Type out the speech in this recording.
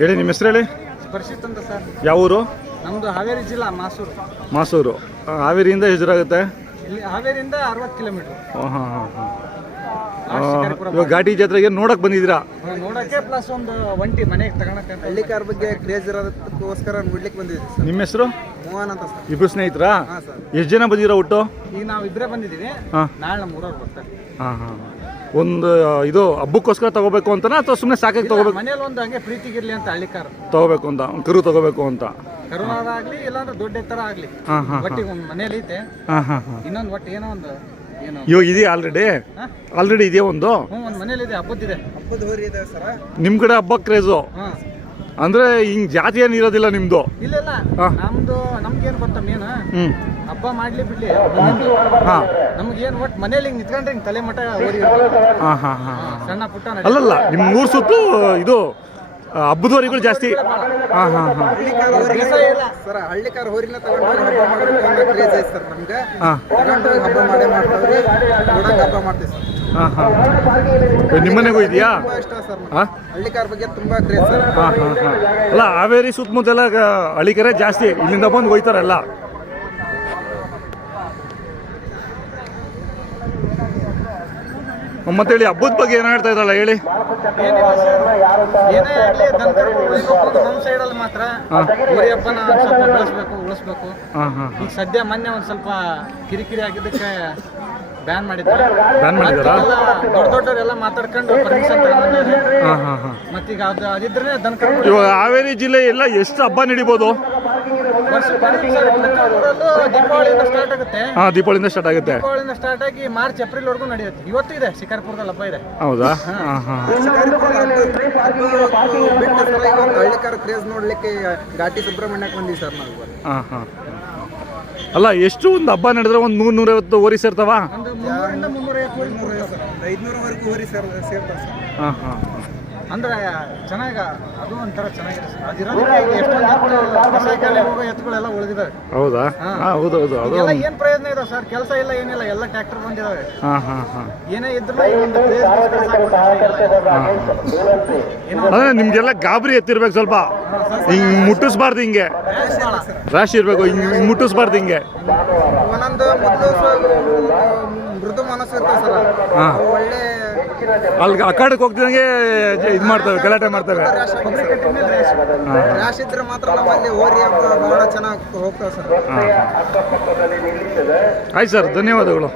ಹೇಳಿ ನಿಮ್ಮ ಹೆಸರು ಹೇಳಿ. ಪರಿಷತ್ ಅಂತ ಸರ್. ಯಾವ ಊರು? ನಮ್ಮದು ಹಾವೇರಿ ಜಿಲ್ಲಾ ಮಾಸೂರು. ಮಾಸೂರು. ಹಾವೇರಿಯಿಂದ ಎದುರಾಗುತ್ತೆ? ಇಲ್ಲಿ ಹಾವೇರಿಯಿಂದ 60 ಕಿಲೋಮೀಟ್ರ್. ಹಾಂ ಹಾಂ ಹಾಂ. ಇವಾಗ ಘಾಟಿ ಜಾತ್ರೆಗೆ ನೋಡಕ್ ಬಂದಿದ್ದೀರಾ? ನೋಡಕ್ಕೆ ಪ್ಲಸ್ ಒಂದು ಒಂಟಿ ಮನೆಗೆ ತಗೊಳಕ್ಕೆ. ಹಳ್ಳಿ ಕಾರ್ ಬಗ್ಗೆ ಕ್ರೇಜ್ ಇರೋದಕ್ಕೋಸ್ಕರ ನೋಡ್ಲಿಕ್ಕೆ ಬಂದಿದ್ದೀವಿ ಸರ್. ನಿಮ್ಮ ಹೆಸರು? ಮೋಹನ್ ಅಂತ ಸರ್. ಇಬ್ರು ಸ್ನೇಹಿತರಾ? ಹಾಂ ಸರ್. ಎಷ್ಟು ಜನ ಬಂದಿರೋ ಒಟ್ಟು? ಈಗ ನಾವು ಇಬ್ಬರೇ ಬಂದಿದ್ದೀವಿ. ನಾಳೆ ನಮ್ಮ ಊರವ್ರು ಬರ್ತಾರೆ. ಹಾಂ ಹಾಂ. ಒಂದು ಇದು ಹಬ್ಬಕ್ಕೋಸ್ಕರ ತಗೋಬೇಕು ಅಂತನಾ ಅಥವಾ ಸುಮ್ಮನೆ ಸಾಕಾಗಿ ತಗೋಬೇಕು? ಮನೇಲಿ ಒಂದು ಹಂಗೆ ಪ್ರೀತಿಗಿರ್ಲಿ ಅಂತ ಹಳ್ಳಿ ಕಾರ್ ತಗೋಬೇಕು ಅಂತ, ಕರು ತಗೋಬೇಕು ಅಂತ. ಕರುನಾದ ಆಗ್ಲಿ ಇಲ್ಲಾಂದ್ರೆ ದೊಡ್ಡ ಎತ್ತರ ಆಗ್ಲಿ. ಒಟ್ಟಿಗೆ ಒಂದು ಮನೇಲಿ ಐತೆ. ಇನ್ನೊಂದು ಒಟ್ಟು ಏನೋ ಒಂದು ಏನು ಇವಾಗ ಇದೆಯಾ ಆಲ್ರೆಡಿ ಇದೆಯಾ ಒಂದು? ಒಂದು ಮನೇಲಿ ಇದೆ. ಹಬ್ಬದ ಹೋರಿ ಇದೆ ಸರ್. ನಿಮ್ ಕಡೆ ಹಬ್ಬ ಕ್ರೇಜು ಅಂದ್ರೆ ಹಿಂಗ್ ಜಾತಿ ಏನು ಇರೋದಿಲ್ಲ ನಿಮ್ದು? ಇಲ್ಲ ನಮ್ಗೇನು ಗೊತ್ತಾ ಮೇನ್ ಹಬ್ಬ ಮಾಡ್ಲಿ ಬಿಡ್ಲಿ ನಮ್ಗೇನು ಒಟ್ಟು ಮನೇಲಿ ಹಿಂಗ್ ನಿಂತ್ಕೊಂಡ್ರೆ ಹಿಂಗ್ ತಲೆ ಮಠ ಹೋರಿ ಸಣ್ಣ ಪುಟ್ಟ ಅಲ್ಲಲ್ಲ ನಿಮ್ ಮೂರ್ ಸುತ್ತು ಇದು ಹಬ್ಬದವರಿಗಳು ಜಾಸ್ತಿ. ಸರ್ ಹಳ್ಳಿ ಕಾರ್ ಹೋರಿನ ತಗೊಂಡು ಹಬ್ಬ ಮಾಡಬೇಕು ಅನ್ನೋ ಕ್ರೇಜ್ ಐತೆ ಸರ್ ನಮ್ಗೆ. ತಗೊಂಡು ಹಬ್ಬ ಮಾಡೇ ಮಾಡ್ತಾವ್ರಿ. ನೋಡಂಗ ಹಬ್ಬ ಮಾಡ್ತೀವಿ ಸರ್. ನಿಮ್ಮನೆಗೂ ಇದೆಯಾ? ಇಷ್ಟ ಸರ್ ಹಳ್ಳಿ ಕಾರ್ ಬಗ್ಗೆ ತುಂಬಾ ಕ್ರೇಜ್ ಸರ್. ಅಲ್ಲ ಹಾವೇರಿ ಸುತ್ತಮುತ್ತೆಲ್ಲ ಹಳ್ಳಿಕರೆ ಜಾಸ್ತಿ, ಇಲ್ಲಿಂದ ಬಂದು ಹೋಯ್ತಾರಲ್ಲ. ಮತ್ತೆ ಹೇಳಿ, ಹಬ್ಬದ ಬಗ್ಗೆ ಏನ್ ಹೇಳ್ತಾ ಇದ್ರಲ್ಲ ಹೇಳಿ. ಏನೇ ಆಗ್ಲಿ ನಮ್ಮ ಸೈಡಲ್ಲಿ ಮಾತ್ರ ಹೋರಿ ಹಬ್ಬನ ಸ್ವಲ್ಪ ಉಳಿಸ್ಬೇಕು. ಈಗ ಸದ್ಯ ಮೊನ್ನೆ ಒಂದ್ ಸ್ವಲ್ಪ ಕಿರಿಕಿರಿ ಆಗಿದ್ದಕ್ಕೆ ಬ್ಯಾನ್ ಮಾಡಿದ್ದಾರೆ. ದೊಡ್ಡವರೆಲ್ಲ ಮಾತಾಡ್ಕೊಂಡು ಪರ್ಮಿಷನ್ ತಗೊಂಡ್ರೆ ಮತ್ತೀಗ ಅದಿದ್ರೆ ಇವಾಗ ಹಾವೇರಿ ಜಿಲ್ಲೆ ಎಲ್ಲ ಎಷ್ಟು ಹಬ್ಬ ನಡಿಬೋದು? ದೀಪಾವಳಿಯಿಂದ ಸ್ಟಾರ್ಟ್ ಆಗುತ್ತೆ. ದೀಪಾವಳಿಯಿಂದ ಸ್ಟಾರ್ಟ್ ಆಗುತ್ತೆ. ದೀಪಾವಳಿಯಿಂದ ಸ್ಟಾರ್ಟ್ ಆಗಿ ಮಾರ್ಚ್ ಏಪ್ರಿಲ್ ವರೆಗೂ ನಡೆಯುತ್ತೆ. ಇವತ್ತು ಇದೆ ಶಿಕಾರ್ಪುರದಲ್ಲಿ ಹಬ್ಬ ಇದೆ. ಹೌದಾ? ಹಳ್ಳಿಕಾರ ಕ್ರೇಜ್ ನೋಡ್ಲಿಕ್ಕೆ ಘಾಟಿ ಸುಬ್ರಹ್ಮಣ್ಯಕ್ಕೆ ಬಂದಿವಿ ಸರ್ ನಾವು. ಅಲ್ಲ ಎಷ್ಟು ಒಂದು ಹಬ್ಬ ನಡೆದ್ರೆ ಒಂದು 100-150 ಹೋರಿ ಸೇರ್ತಾವ? ಒಂದು 300-350 500ವರೆಗೂ ಹೋರಿ ಸೇರ್ತಾವ ಸರ್. ಅಂದ್ರೆ ಚೆನ್ನಾಗ ಅದು ಒಂಥರ ಚೆನ್ನಾಗಿದೆ ಸರ್. ಅದಿರೋದಕ್ಕೆ ಎಷ್ಟೊಂದು ಸೈಕಲ್ ಹೋಗೋ ಎತ್ತುಗಳೆಲ್ಲ ಉಳಿದಿದ್ದಾವೆ. ಹೌದಾ? ಹೌದೌದು. ಎಲ್ಲ ಏನ್ ಪ್ರಯೋಜನ ಇದೆ ಸರ್? ಕೆಲಸ ಇಲ್ಲ ಏನಿಲ್ಲ, ಎಲ್ಲ ಟ್ರ್ಯಾಕ್ಟರ್ ಬಂದಿದಾವೆ. ಏನೇ ಇದ್ರು ಅಂದ್ರೆ ನಿಮ್ಗೆಲ್ಲ ಗಾಬರಿ ಎತ್ತಿರ್ಬೇಕು ಸ್ವಲ್ಪ. ಹಿಂಗ್ ಮುಟ್ಟಿಸ್ಬಾರ್ದು, ಹಿಂಗೆ ರಾಶಿ ಇರ್ಬೇಕು, ಹಿಂಗ್ ಮುಟ್ಟಿಸ್ಬಾರ್ದು ಹಿಂಗೆ. ಒಂದೊಂದು ಮೃದು ಮನಸ್ಸು ಇರ್ತದೆ ಸರ್. ಒಳ್ಳೆ ಅಲ್ಲಿ ಆ ಕಡೆಗೆ ಹೋಗ್ತಿದಂಗೆ ಇದು ಮಾಡ್ತವೆ, ಗಲಾಟೆ ಮಾಡ್ತವೆ. ರ್ಯಾಶ್ ಇದ್ರೆ ಮಾತ್ರ ನಮ್ಮಲ್ಲಿ ಹೋರಿ ಬಹಳ ಚೆನ್ನಾಗಿ ಹೋಗ್ತವೆ ಸರ್. ಆಯ್ತು ಸರ್, ಧನ್ಯವಾದಗಳು.